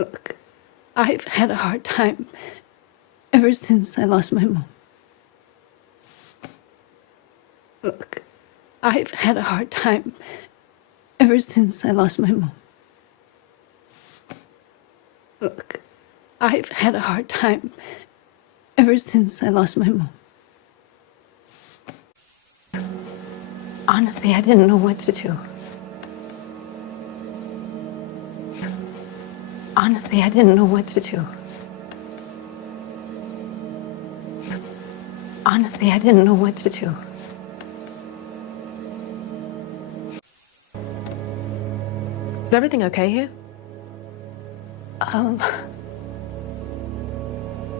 Look, I've had a hard time ever since I lost my mom. Look, I've had a hard time ever since I lost my mom. Look, I've had a hard time ever since I lost my mom. Honestly, I didn't know what to do. Honestly, I didn't know what to do. Honestly, I didn't know what to do. Is everything okay here?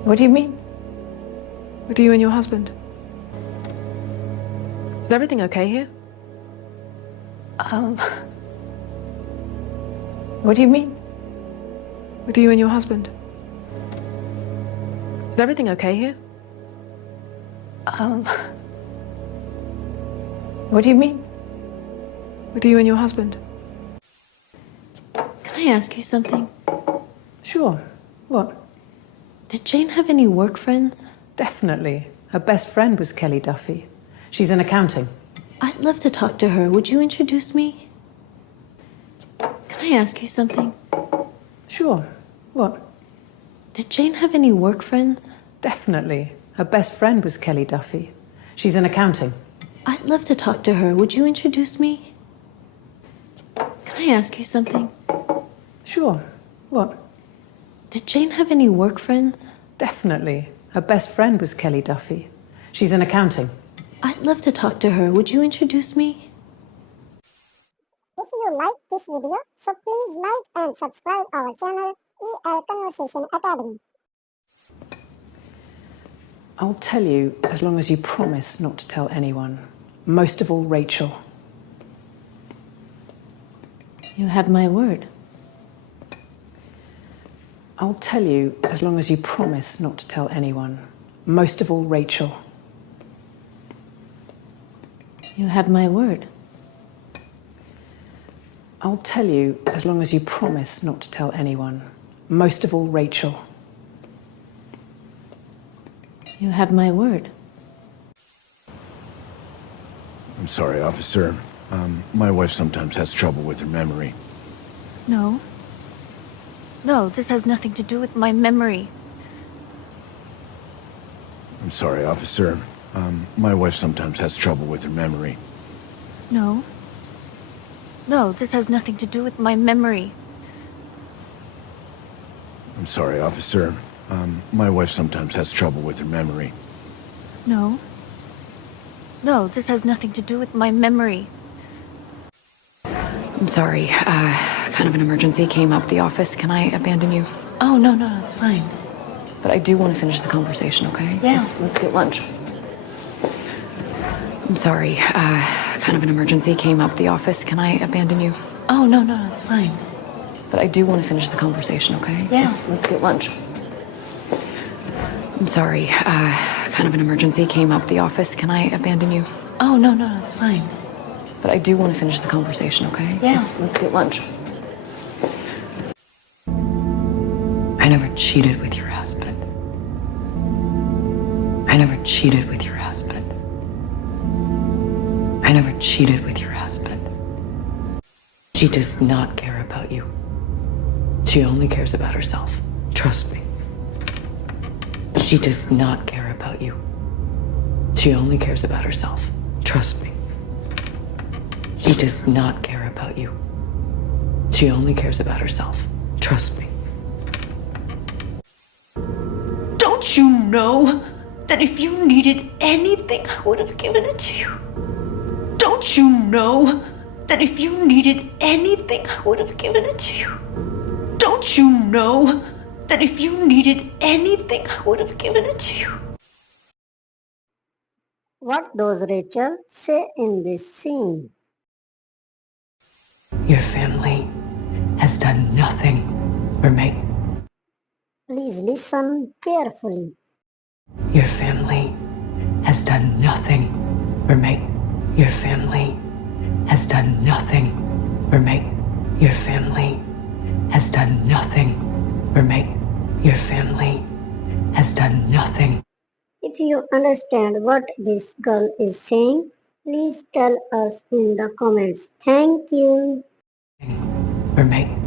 What do you mean? With you and your husband? Is everything okay here? What do you mean? With you and your husband? Is everything okay here? What do you mean? With you and your husband? Can I ask you something? Sure. What? Did Jane have any work friends? Definitely. Her best friend was Kelly Duffy. She's in accounting. I'd love to talk to her. Would you introduce me? Can I ask you something? Sure. What? Did Jane have any work friends? Definitely. Her best friend was Kelly Duffy. She's in accounting. I'd love to talk to her. Would you introduce me? Can I ask you something? Sure. What? Did Jane have any work friends? Definitely. Her best friend was Kelly Duffy. She's in accounting. I'd love to talk to her. Would you introduce me? If you like this video, so please like and subscribe our channel, EL Conversation Academy. I'll tell you as long as you promise not to tell anyone. Most of all, Rachel. You have my word. I'll tell you as long as you promise not to tell anyone. Most of all, Rachel. You have my word. I'll tell you as long as you promise not to tell anyone. Most of all, Rachel. You have my word. I'm sorry, officer. My wife sometimes has trouble with her memory. No. No, this has nothing to do with my memory. I'm sorry, officer. My wife sometimes has trouble with her memory. No. No, this has nothing to do with my memory. I'm sorry, officer. My wife sometimes has trouble with her memory. No. No, this has nothing to do with my memory. I'm sorry. Kind of an emergency came up at the office. Can I abandon you? Oh, no, it's fine. But I do want to finish the conversation, okay? Yeah. Let's get lunch. I'm sorry. Kind of an emergency came up at the office. Can I abandon you? Oh, no, it's fine. But I do want to finish the conversation, okay? Yeah. Let's get lunch. I'm sorry. Kind of an emergency came up at the office. Can I abandon you? Oh, no, it's fine. But I do want to finish the conversation, okay? Yeah. Let's get lunch. I never cheated with your husband. I never cheated with your husband. I never cheated with your husband. She does not care about you. She only cares about herself. Trust me. She does not care about you. She only cares about herself. Trust me. She does not care about you. She only cares about herself. Trust me. Don't you know that if you needed anything, I would have given it to you? Don't you know that if you needed anything, I would have given it to you? Don't you know that if you needed anything, I would have given it to you? What does Rachel say in this scene? Your family has done nothing for me. Please listen carefully. Your family has done nothing for me. Your family has done nothing for me. Your family has done nothing Roommate, your family has done nothing. If you understand what this girl is saying, please tell us in the comments. Thank you. Roommate,